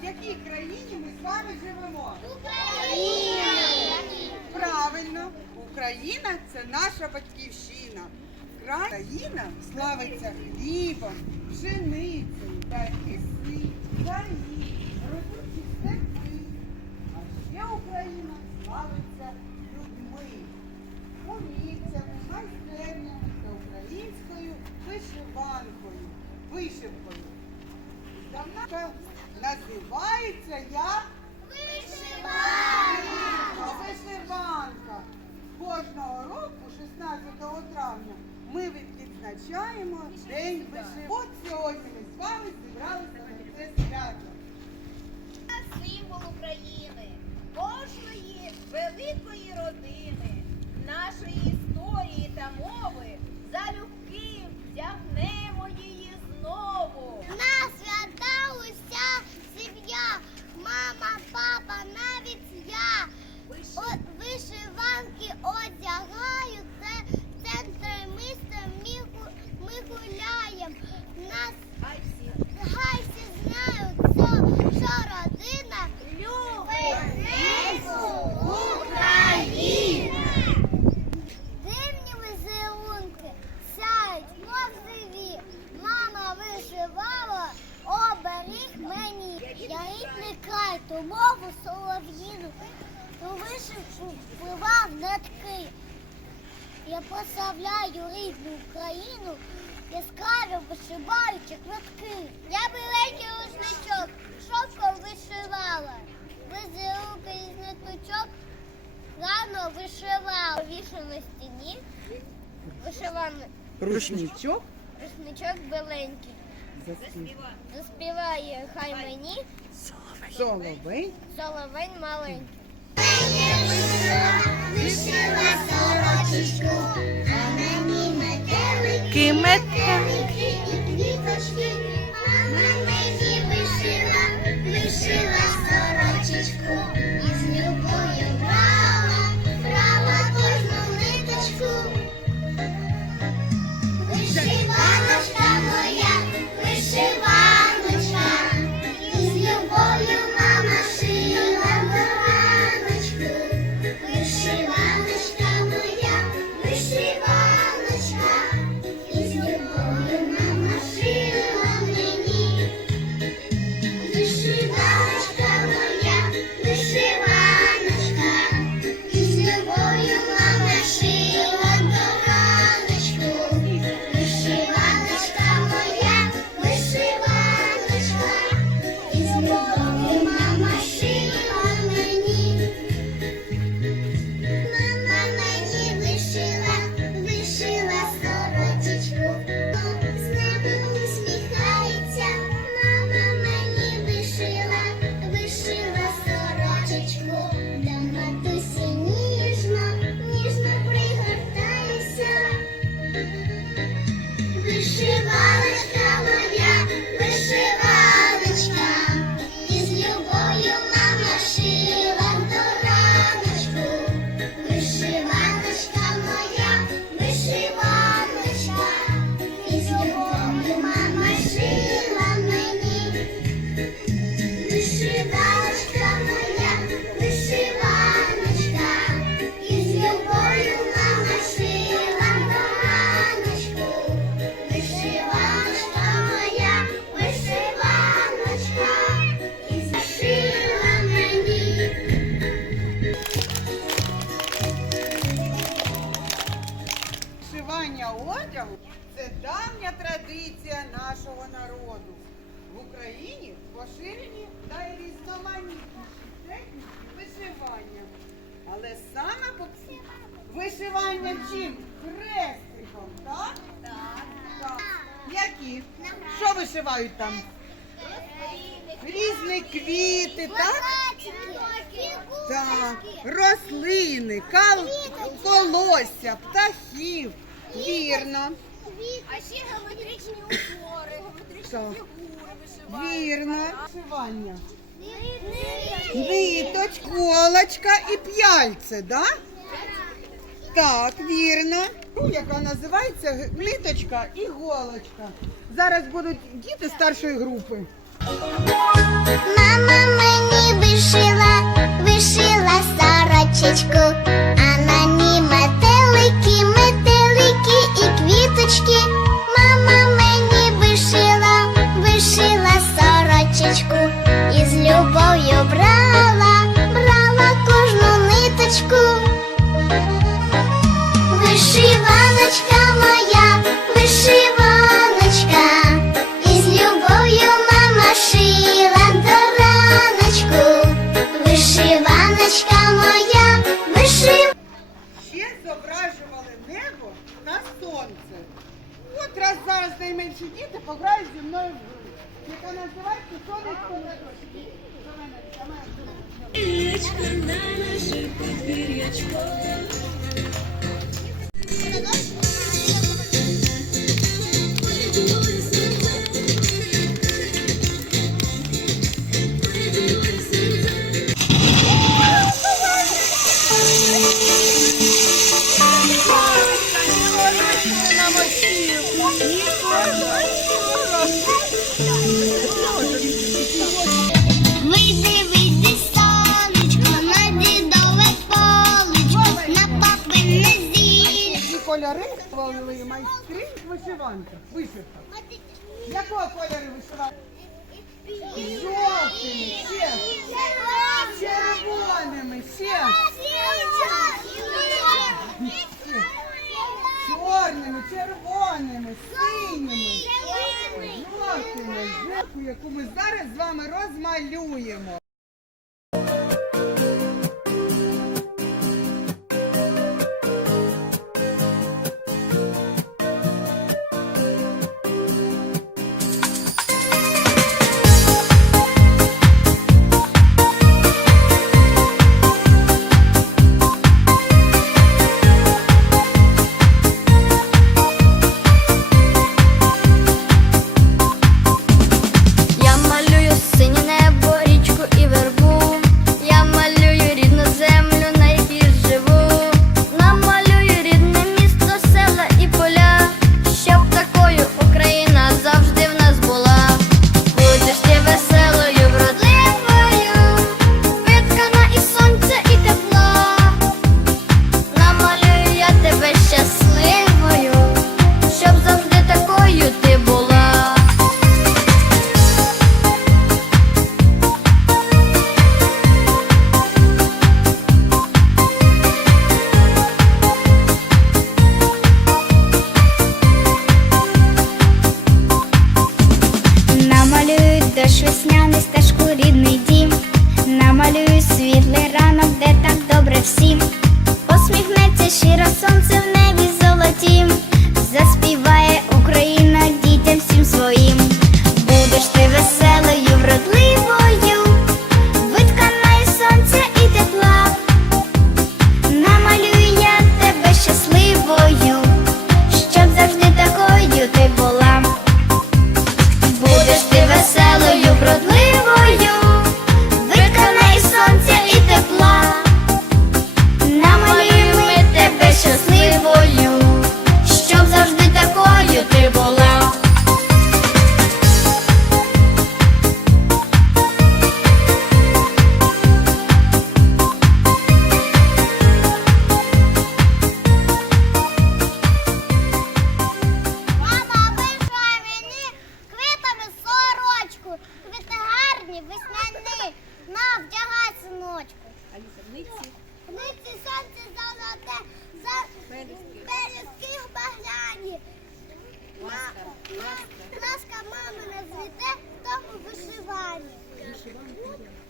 в якій країні ми з вами живемо? Україна! Правильно, Україна це наша батьківщина. Країна славиться хлібом, пшеницею та ліси, гаї, родючі степи. А ще Україна славиться людьми, умільцями, майстернями та українською вишиванкою, вишивкою. Давна називається як Вишиванка! Вишиванка. Кожного року, 16 травня, ми відзначаємо День вишиванки. От сьогодні ми з вами зібралися на це свято. символ України, кожної великої родини, нашої історії та мови, мову солов'їну, ту вишивку впливав нитки. Я прославляю рідну Україну, яскраво вишиваючи квитки. Я біленький рушничок, шовком вишивала. Визерунки із ниточок рано вишивала. Вішу на стіні, вишиваний Рушничок рушничок біленький. Заспіває хай мені соловей. соловень маленький. Вишила сорочечку, а мені метелики, метелики Але саме по- вишивання чим? Хрестиком, так? Так. Так. Які? Що вишивають там? Різні квіти, так? Так, рослини, кал... колосся, птахів. Вірно. А ще геометричні узори, геометричні фігури вишивають. Вірно. Вишивання. Ниточка, колочка і п'яльце, да? Так, вірно. Ну, яка називається ниточка і голочка. Зараз будуть діти старшої групи. Мама мені вишила, вишила сорочечку. Вишиваночка моя, вишиваночка, із любов'ю мама раночку, вишиваночка моя, вишив... Ще зображували небо на сонце. От зараз найменші діти пограють зі мною в гру, яка називається сонечко на дошці. До мене, до мене. Yeah. Скрізь вишиванка. Вишивка. Якого кольору вишиванка? Жовтими, ще. Червоними, ще. Чорними, червоними, синіми, жовтими, жовту, яку ми зараз з вами розмалюємо. Спасибо.